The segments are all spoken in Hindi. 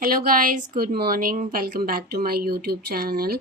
Hello guys, good morning. Welcome back to my YouTube channel.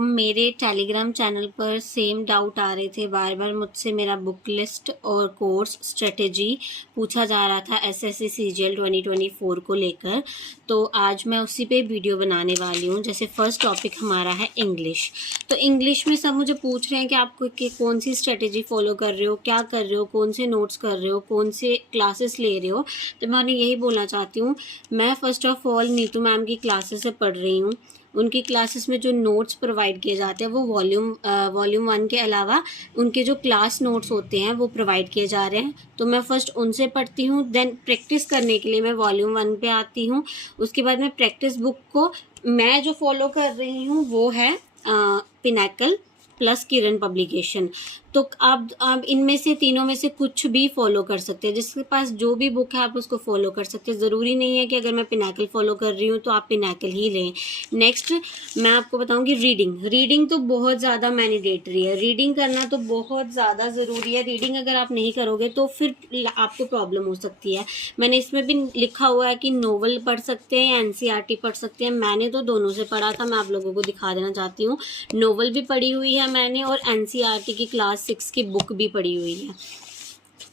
मेरे टेलीग्राम चैनल पर सेम डाउट आ रहे थे, बार बार मुझसे मेरा बुक लिस्ट और कोर्स स्ट्रेटेजी पूछा जा रहा था एसएससी सीजीएल 2024 को लेकर। तो आज मैं उसी पे वीडियो बनाने वाली हूँ। जैसे फर्स्ट टॉपिक हमारा है इंग्लिश। तो इंग्लिश में सब मुझे पूछ रहे हैं कि आप कौन सी स्ट्रेटेजी फॉलो कर रहे हो, क्या कर रहे हो, कौन से नोट्स कर रहे हो, कौन से क्लासेस ले रहे हो। तो मैं उन्हें यही बोलना चाहती हूँ, मैं first of all Neetu ma'am की क्लासेस से पढ़ रही हूँ। उनकी क्लासेस में जो नोट्स प्रोवाइड किए जाते हैं वो वॉल्यूम 1 के अलावा उनके जो क्लास नोट्स होते हैं वो प्रोवाइड किए जा रहे हैं। तो मैं फर्स्ट उनसे पढ़ती हूँ, देन प्रैक्टिस करने के लिए मैं वॉल्यूम 1 पे आती हूँ। उसके बाद मैं प्रैक्टिस बुक को मैं जो फॉलो कर रही हूँ वो है पिनैकल प्लस किरण पब्लिकेशन। तो आप इनमें से तीनों में से कुछ भी फॉलो कर सकते हैं। जिसके पास जो भी बुक है आप उसको फॉलो कर सकते हैं। ज़रूरी नहीं है कि अगर मैं पिनैकल फॉलो कर रही हूँ तो आप पिनैकल ही लें। नेक्स्ट मैं आपको बताऊंगी रीडिंग तो बहुत ज़्यादा मैंडेटरी है। रीडिंग करना तो बहुत ज़्यादा ज़रूरी है। रीडिंग अगर आप नहीं करोगे तो फिर आपको प्रॉब्लम हो सकती है। मैंने इसमें भी लिखा हुआ है कि नोवेल पढ़ सकते हैं या एनसीईआरटी पढ़ सकते हैं। मैंने तो दोनों से पढ़ा था, मैं आप लोगों को दिखा देना चाहती हूँ। नोवेल भी पढ़ी हुई है मैंने और एनसीईआरटी की क्लास 6 की बुक भी पढ़ी हुई है।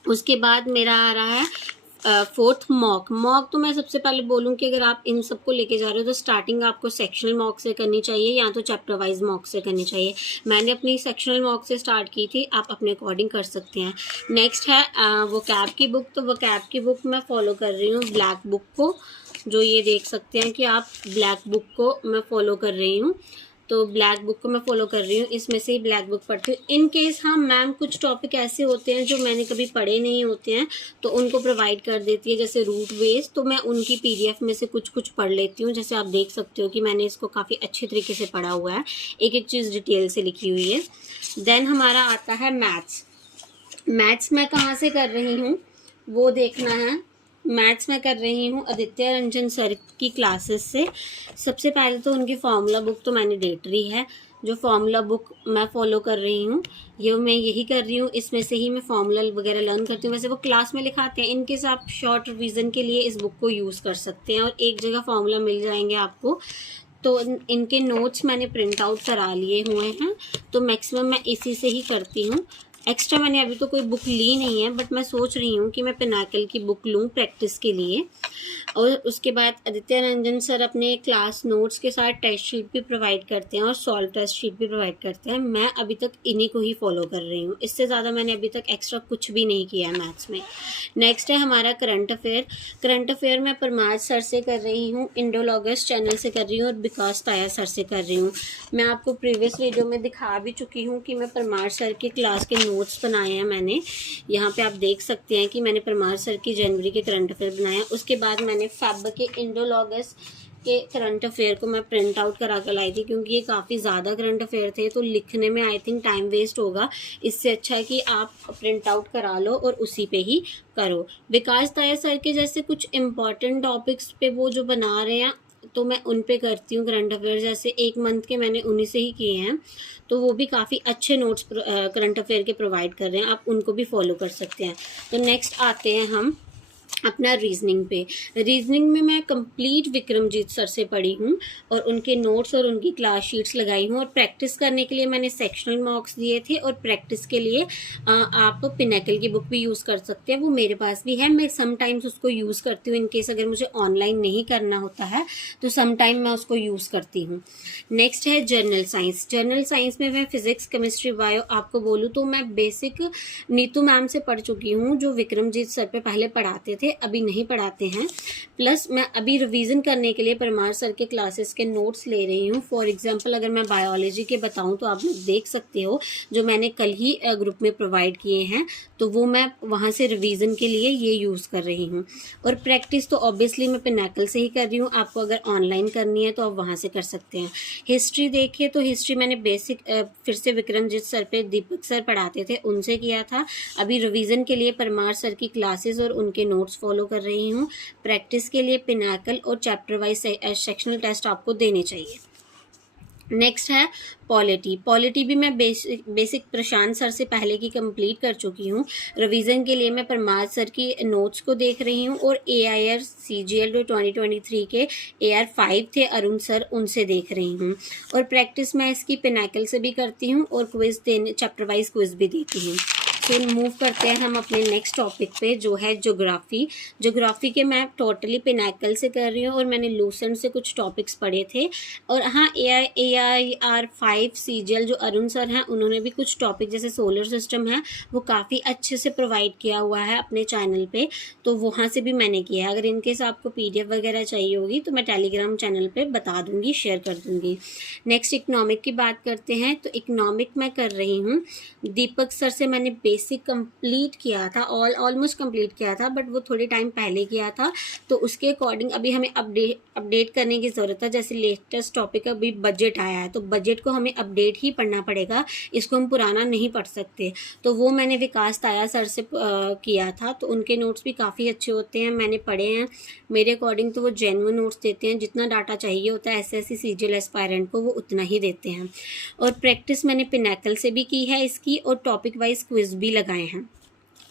उसके बाद मेरा आ रहा है फोर्थ मॉक। तो मैं सबसे पहले बोलूँ कि अगर आप इन सबको लेके जा रहे हो तो स्टार्टिंग आपको सेक्शनल मॉक से करनी चाहिए या तो चैप्टर वाइज मॉक से करनी चाहिए। मैंने अपनी सेक्शनल मॉक से स्टार्ट की थी, आप अपने अकॉर्डिंग कर सकते हैं। नेक्स्ट है वोकैब की बुक। तो वोकैब की बुक मैं फॉलो कर रही हूँ ब्लैक बुक को, जो ये देख सकते हैं कि आप ब्लैक बुक को मैं फॉलो कर रही हूँ। तो ब्लैक बुक को मैं फॉलो कर रही हूँ, इसमें से ही ब्लैक बुक पढ़ती हूँ। इन केस हाँ मैम कुछ टॉपिक ऐसे होते हैं जो मैंने कभी पढ़े नहीं होते हैं तो उनको प्रोवाइड कर देती है, जैसे रूट वेज। तो मैं उनकी पीडीएफ में से कुछ पढ़ लेती हूँ। जैसे आप देख सकते हो कि मैंने इसको काफ़ी अच्छे तरीके से पढ़ा हुआ है, एक एक चीज़ डिटेल से लिखी हुई है। देन हमारा आता है मैथ्स मैं कहाँ से कर रही हूँ वो देखना है। मैथ्स मैं कर रही हूँ आदित्य रंजन सर की क्लासेस से। सबसे पहले तो उनकी फार्मूला बुक तो मैंडेटरी है। जो फार्मूला बुक मैं फॉलो कर रही हूँ ये मैं यही कर रही हूँ, इसमें से ही मैं फार्मूला वगैरह लर्न करती हूँ। वैसे वो क्लास में लिखाते हैं, इनकेस आप शॉर्ट रिवीजन के लिए इस बुक को यूज़ कर सकते हैं और एक जगह फार्मूला मिल जाएंगे आपको। तो इनके नोट्स मैंने प्रिंट आउट करा लिए हुए हैं, तो मैक्सिमम मैं इसी से ही करती हूँ। एक्स्ट्रा मैंने अभी तो कोई बुक ली नहीं है, बट मैं सोच रही हूँ कि मैं पिनाकल की बुक लूँ प्रैक्टिस के लिए। और उसके बाद आदित्य रंजन सर अपने क्लास नोट्स के साथ टेस्ट शीट भी प्रोवाइड करते हैं और सॉल्व टेस्ट शीट भी प्रोवाइड करते हैं। मैं अभी तक इन्हीं को ही फॉलो कर रही हूँ, इससे ज़्यादा मैंने अभी तक एक्स्ट्रा कुछ भी नहीं किया है मैथ्स में। नेक्स्ट है हमारा करंट अफेयर मैं परमार सर से कर रही हूँ, इंडोलॉगस चैनल से कर रही हूँ और विकास ताया सर से कर रही हूँ। मैं आपको प्रीवियस वीडियो में दिखा भी चुकी हूँ कि मैं परमार सर के क्लास के नोट्स बनाए हैं मैंने। यहाँ पे आप देख सकते हैं कि मैंने परमार सर की जनवरी के करंट अफेयर बनाया। उसके बाद मैंने फेब के इंडोलॉगस के करंट अफेयर को मैं प्रिंट आउट करा कर लाई थी, क्योंकि ये काफ़ी ज़्यादा करंट अफेयर थे तो लिखने में आई थिंक टाइम वेस्ट होगा। इससे अच्छा है कि आप प्रिंट आउट करा लो और उसी पे ही करो। विकास ताया सर के जैसे कुछ इंपॉर्टेंट टॉपिक्स पे वो जो बना रहे हैं तो मैं उन पे करती हूँ करंट अफेयर। जैसे एक मंथ के मैंने उन्हीं से ही किए हैं, तो वो भी काफ़ी अच्छे नोट्स करंट अफेयर के प्रोवाइड कर रहे हैं, आप उनको भी फॉलो कर सकते हैं। तो नेक्स्ट आते हैं हम अपना रीजनिंग पे। रीजनिंग में मैं कंप्लीट विक्रमजीत सर से पढ़ी हूँ और उनके नोट्स और उनकी क्लास शीट्स लगाई हूँ। और प्रैक्टिस करने के लिए मैंने सेक्शनल मार्क्स दिए थे और प्रैक्टिस के लिए आप पिनैकल की बुक भी यूज़ कर सकते हैं, वो मेरे पास भी है। मैं समटाइम्स उसको यूज़ करती हूँ, इनकेस अगर मुझे ऑनलाइन नहीं करना होता है तो समटाइम मैं उसको यूज़ करती हूँ। नेक्स्ट है जर्नल साइंस में मैं फिजिक्स केमिस्ट्री बायो आपको बोलूँ तो मैं बेसिक नीतू मैम से पढ़ चुकी हूँ, जो विक्रमजीत सर पे पहले पढ़ाते थे, अभी नहीं पढ़ाते हैं। प्लस मैं अभी रिवीजन करने के लिए परमार सर के क्लासेस के नोट्स ले रही हूँ। फॉर एग्जांपल अगर मैं बायोलॉजी के बताऊँ तो आप लोग देख सकते हो, जो मैंने कल ही ग्रुप में प्रोवाइड किए हैं, तो वो मैं वहाँ से रिवीजन के लिए ये यूज़ कर रही हूँ। और प्रैक्टिस तो ऑब्वियसली मैं पिनैकल से ही कर रही हूँ, आपको अगर ऑनलाइन करनी है तो आप वहाँ से कर सकते हैं। हिस्ट्री देखिए तो हिस्ट्री मैंने बेसिक फिर से विक्रमजीत सर पे दीपक सर पढ़ाते थे उनसे किया था। अभी रिवीजन के लिए परमार सर की क्लासेस और उनके नोट्स फॉलो कर रही हूँ। प्रैक्टिस के लिए पिनैकल और चैप्टर वाइज सेक्शनल टेस्ट आपको देने चाहिए। नेक्स्ट है पॉलिटी। पॉलिटी भी मैं बेसिक प्रशांत सर से पहले की कंप्लीट कर चुकी हूँ। रिवीजन के लिए मैं परमार सर की नोट्स को देख रही हूँ और AIR CGL जो 2023 के AR5 थे अरुण सर, उनसे देख रही हूँ। और प्रैक्टिस मैं इसकी पिनाकल से भी करती हूँ और क्विज चैप्टर वाइज क्विज भी देती हूँ। तो मूव करते हैं हम अपने नेक्स्ट टॉपिक पे, जो है ज्योग्राफी। ज्योग्राफी के मैं टोटली पिनाकल से कर रही हूँ और मैंने लूसेंट से कुछ टॉपिक्स पढ़े थे। और हाँ, AIR5 CGL जो अरुण सर हैं, उन्होंने भी कुछ टॉपिक जैसे सोलर सिस्टम है वो काफ़ी अच्छे से प्रोवाइड किया हुआ है अपने चैनल पे, तो वहाँ से भी मैंने किया है। अगर इनकेस आपको PDF वगैरह चाहिए होगी तो मैं टेलीग्राम चैनल पे बता दूँगी, शेयर कर दूँगी। नेक्स्ट इकोनॉमिक की बात करते हैं। तो इकोनॉमिक मैं कर रही हूँ दीपक सर से। मैंने बेसिक कंप्लीट किया था, ऑलमोस्ट कंप्लीट किया था, बट वो थोड़े टाइम पहले किया था, तो उसके अकॉर्डिंग अभी हमें अपडेट करने की ज़रूरत है। जैसे लेटेस्ट टॉपिक अभी बजट आया है, तो बजट को हमें अपडेट ही पढ़ना पड़ेगा, इसको हम पुराना नहीं पढ़ सकते। तो वो मैंने विकास ताया सर से किया था, तो उनके नोट्स भी काफ़ी अच्छे होते हैं, मैंने पढ़े हैं। मेरे अकॉर्डिंग तो वो जेन्युइन नोट्स देते हैं, जितना डाटा चाहिए होता है SSC CGL एस्पायरेंट को वो उतना ही देते हैं। और प्रैक्टिस मैंने पिनाकल से भी की है इसकी, और टॉपिक वाइज क्विज भी लगाए हैं।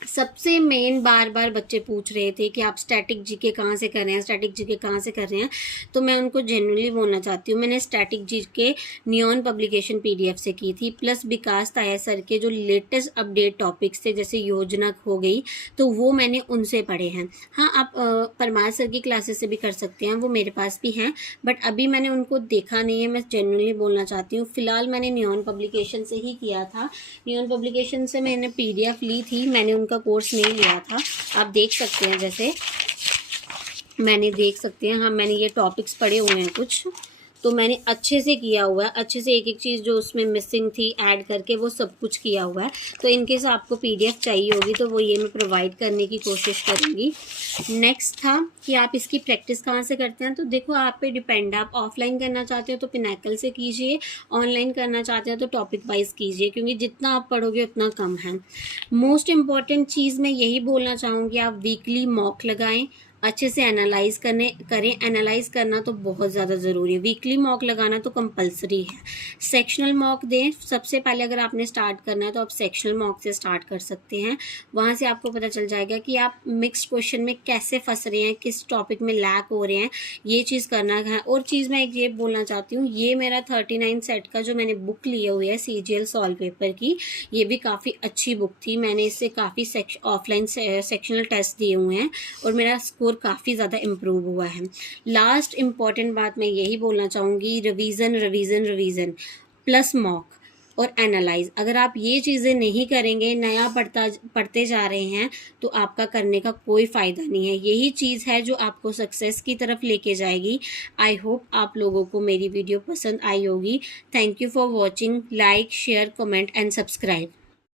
सबसे मेन बार बार बच्चे पूछ रहे थे कि आप स्टैटिक जीके कहाँ से कर रहे हैं, स्टैटिक जीके कहाँ से कर रहे हैं, तो मैं उनको जेन्युइनली बोलना चाहती हूँ, मैंने static GK neon publication PDF से की थी, प्लस विकास ताया सर के जो लेटेस्ट अपडेट टॉपिक्स थे जैसे योजना हो गई, तो वो मैंने उनसे पढ़े हैं। हाँ, आप परमार सर की क्लासेस से भी कर सकते हैं, वो मेरे पास भी हैं, बट अभी मैंने उनको देखा नहीं है, मैं जेन्युइनली बोलना चाहती हूँ। फिलहाल मैंने नियॉन पब्लिकेशन से ही किया था, नियॉन पब्लिकेशन से मैंने PDF ली थी, मैंने उनका कोर्स नहीं लिया था। आप देख सकते हैं, जैसे मैंने देख सकते हैं, हाँ मैंने ये टॉपिक्स पढ़े हुए हैं कुछ, तो मैंने अच्छे से किया हुआ है, अच्छे से एक एक चीज़ जो उसमें मिसिंग थी ऐड करके वो सब कुछ किया हुआ है। तो इनकेस आपको PDF चाहिए होगी तो वो ये मैं प्रोवाइड करने की कोशिश करूँगी। नेक्स्ट था कि आप इसकी प्रैक्टिस कहाँ से करते हैं, तो देखो आप पे डिपेंड है। आप ऑफलाइन करना चाहते हो तो पिनाकल से कीजिए, ऑनलाइन करना चाहते हो तो टॉपिक वाइज कीजिए, क्योंकि जितना आप पढ़ोगे उतना कम है। मोस्ट इम्पॉर्टेंट चीज़ मैं यही बोलना चाहूँगी, आप वीकली मॉक लगाएं, अच्छे से एनालाइज करें। एनालाइज करना तो बहुत ज़्यादा ज़रूरी है, वीकली मॉक लगाना तो कंपलसरी है। सेक्शनल मॉक दें सबसे पहले, अगर आपने स्टार्ट करना है तो आप सेक्शनल मॉक से स्टार्ट कर सकते हैं। वहाँ से आपको पता चल जाएगा कि आप मिक्स्ड क्वेश्चन में कैसे फंस रहे हैं, किस टॉपिक में लैक हो रहे हैं, ये चीज़ करना है। और चीज़ मैं एक ये बोलना चाहती हूँ, ये मेरा 39 सेट का जो मैंने बुक लिए हुई है CGL सॉल्व पेपर की, ये भी काफ़ी अच्छी बुक थी। मैंने इससे काफ़ी ऑफलाइन सेक्शनल टेस्ट दिए हुए हैं और मेरा स्कोर काफ़ी ज़्यादा इम्प्रूव हुआ है। लास्ट इम्पॉर्टेंट बात मैं यही बोलना चाहूँगी, रिवीजन प्लस मॉक और एनालाइज। अगर आप ये चीज़ें नहीं करेंगे, नया पढ़ते जा रहे हैं, तो आपका करने का कोई फ़ायदा नहीं है। यही चीज़ है जो आपको सक्सेस की तरफ लेके जाएगी। आई होप आप लोगों को मेरी वीडियो पसंद आई होगी। Thank you for watching. Like, share, comment and subscribe.